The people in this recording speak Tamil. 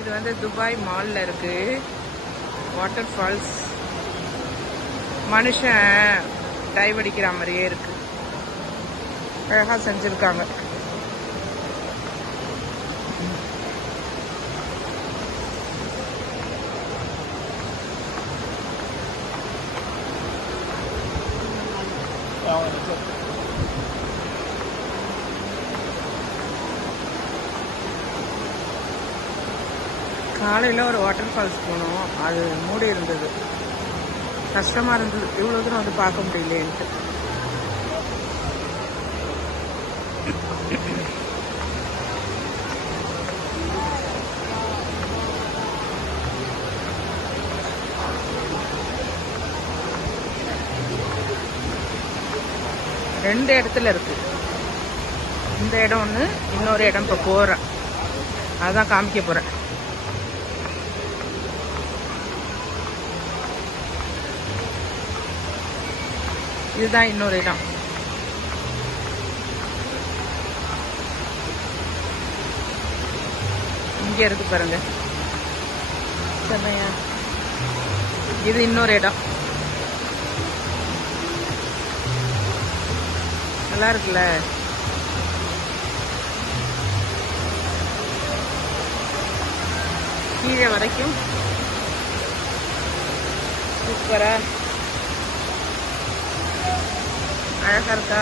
இது வந்து துபாய் மால்ல இருக்கு. வாட்டர் ஃபால்ஸ் மனுஷன் டைவ் அடிக்கிற மாதிரியே இருக்கு. அழகா செஞ்சிருக்காங்க. காலையில் ஒரு வாட்டர் ஃபால்ஸ் போனோம். அது மூடி இருந்தது. கஷ்டமா இருந்தது. இவ்வளோ தூரம் வந்து பார்க்க முடியலேன்ட்டு ரெண்டு இடத்துல இருக்கு. இந்த இடம் ஒன்று இன்னொரு இடம் இப்போ போகிறேன் அதான் காமிக்க போகிறேன் இதுதான் இன்னொரு இடம். இங்க இருக்கு பாருங்க. செம்மையா. இது இன்னொரு இடம். நல்லா இருக்குல்ல? கீழே வரைக்கும். आया घर का